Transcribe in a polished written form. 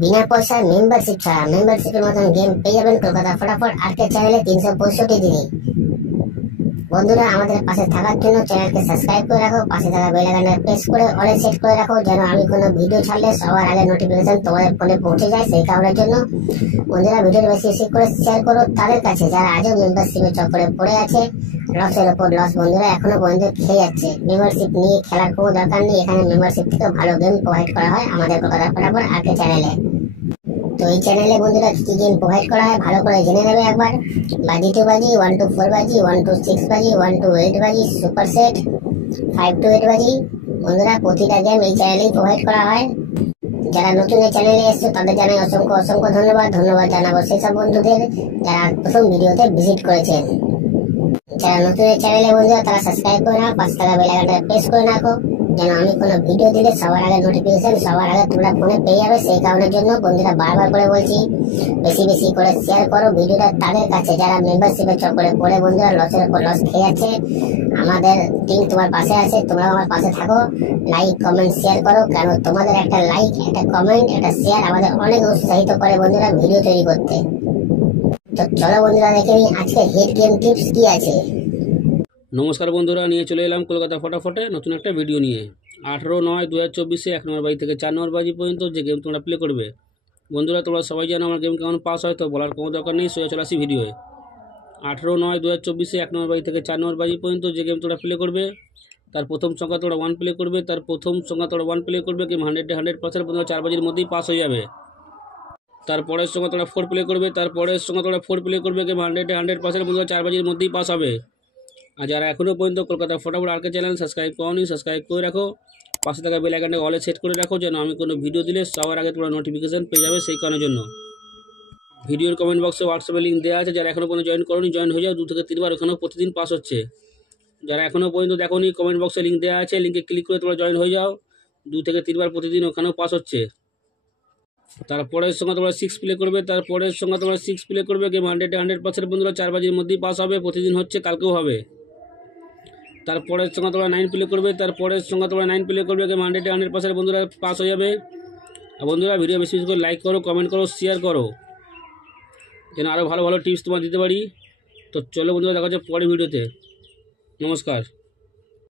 বিনা পয়সায় মেম্বারশিপ ছাড়া মেম্বারশিপের মতন গেম পেয়ে যাবেন কলকাতা ফটাফট আরকে চ্যানেলে 365 দিনে। বন্ধুরা, আমাদের পাশে থাকার জন্য চ্যানেলকে সাবস্ক্রাইব করে রাখো, পাশে থাকা বেল আইকনটা প্রেস করে অলে সেট করে রাখো, যেন আমি কোনো ভিডিও ছাড়লে সবার আগে নোটিফিকেশন তোমাদের ফোনে পৌঁছে যায়। সেই কারণের জন্য বন্ধুরা, ভিডিওটি বেশি বেশি করে শেয়ার করো তাদের কাছে যারা আজও মেম্বারশিপের চক্করে পড়ে আছে। লসের ওপর লস বন্ধুরা এখনো পর্যন্ত খেয়ে যাচ্ছে। মেম্বারশিপ নিয়ে খেলার কোনো দরকার নেই, এখানে মেম্বারশিপ থেকে ভালো গেম প্রোভাইড করা হয় আমাদের কলকাতা ফটাফট আরকে চ্যানেলে। তো এই চ্যানেলে বন্ধুরা কি গেম প্রোভাইড করা হয় ভালো করে জেনে নেবে একবার। বাজি 2 বাজি, 1 to 4 বাজি, 1 to 6 বাজি, 1 to 8 বাজি, সুপার সেট 5 to 8 বাজি। বন্ধুরা, প্রতিটা গেম এই চ্যানেলেই প্রোভাইড করা হয়। যারা নতুন এই চ্যানেলে এসছে তাদের জানাই অসংখ্য অসংখ্য ধন্যবাদ। ধন্যবাদ জানাবো সেসব বন্ধুদের যারা প্রথম ভিডিওতে ভিজিট করেছেন। যারা নতুন এই চ্যানেলে বন্ধুরা তারা সাবস্ক্রাইব করে নাও, পাশে থাকা বেল আইকনটা প্রেস করে রাখো, যেন আমি কোনো ভিডিও দিলে সবার আগে নোটিফিকেশন সবার আগে তোমরা ফোনে পেয়ে যাবে। সেই কারণের জন্য বন্ধুরা বারবার করে বলছি, বেশি বেশি করে শেয়ার করো ভিডিওটা তাদের কাছে যারা মেম্বারশিপের চক্করে পড়ে বন্ধুরা লসের উপর লস খেয়ে যাচ্ছে। আমাদের টিম তোমার পাশে আছে, তোমরাও আমার পাশে থাকো। লাইক কমেন্ট শেয়ার করো, কারণ তোমাদের একটা লাইক, একটা কমেন্ট, একটা শেয়ার আমাদের অনেক উৎসাহিত করে বন্ধুরা ভিডিও তৈরি করতে। তো চলো বন্ধুরা দেখে নিই আজকে হিট গেম টিপস কি আছে। নমস্কার বন্ধুরা, নিয়ে চলে এলাম কলকাতা ফটাফটে নতুন একটা ভিডিও নিয়ে। 18/9/2024 1 নম্বর বাজি থেকে 4 নম্বর বাজি পর্যন্ত যে গেম তোমরা প্লে করবে। বন্ধুরা, তোমরা সবাই জানো আমার গেম কেমন পাস হয়, তো বলার কোনো দরকার নেই, সোজা চলে আসি ভিডিওয়ে। 18/9/2024 1 নম্বর বাজি থেকে 4 নম্বর বাজি পর্যন্ত যে গেম তোমরা প্লে করবে, তার প্রথম সংখ্যা তোমরা 1 প্লে করবে, তার প্রথম সংখ্যা তোমরা 1 প্লে করবে, গেম 100% বন্ধুরা 4 বাজির মধ্যেই পাস হয়ে যাবে। তারপরের সঙ্গে তোমরা 4 প্লে করবে, তারপরের সঙ্গে তোমরা 4 প্লে করবে, গেম 100% বন্ধুরা 4 বাজির মধ্যেই পাস হবে। আর যারা এখনও পর্যন্ত কলকাতা ফটাফট আরকে চ্যানেল সাবস্ক্রাইব করোনি, সাবস্ক্রাইব করে রাখো, পাশে থাকা বেল আইকনটা অলে সেট করে রাখো, যেন আমি কোনো ভিডিও দিলে সবার আগে তোমরা নোটিফিকেশন পেয়ে যাবে। সেই কারণের জন্য ভিডিওর কমেন্ট বক্সে হোয়াটসঅ্যাপে লিঙ্ক দেওয়া আছে, যারা এখনও পর্যন্ত জয়েন করোনি জয়েন হয়ে যাও, 2 থেকে 3 বার ওখানেও প্রতিদিন পাস হচ্ছে। যারা এখনও পর্যন্ত দেখোনি কমেন্ট বক্সে লিঙ্ক দেওয়া আছে, লিঙ্কে ক্লিক করে তোমরা জয়েন হয়ে যাও, 2 থেকে 3 বার প্রতিদিন ওখানেও পাস হচ্ছে। তারপরের সঙ্গে তোমরা 6 প্লে করবে, তারপরের সঙ্গে তোমরা 6 প্লে করবে, গেম 100% বন্ধুরা 4 বাজির মধ্যেই পাস হবে, প্রতিদিন হচ্ছে, কালকেও হবে। তারপরের সঙ্গে তোমরা 9 প্লে করবে, তারপরের সঙ্গে তোমরা 9 প্লে করবে, গেম 100% বন্ধুরা পাস হয়ে যাবে। আর বন্ধুরা, ভিডিও বেশি বেশি করে লাইক করো, কমেন্ট করো, শেয়ার করো, যেন আরও ভালো ভালো টিপস তোমার দিতে পারি। তো চলো বন্ধুরা, দেখা হচ্ছে পরের ভিডিওতে। নমস্কার।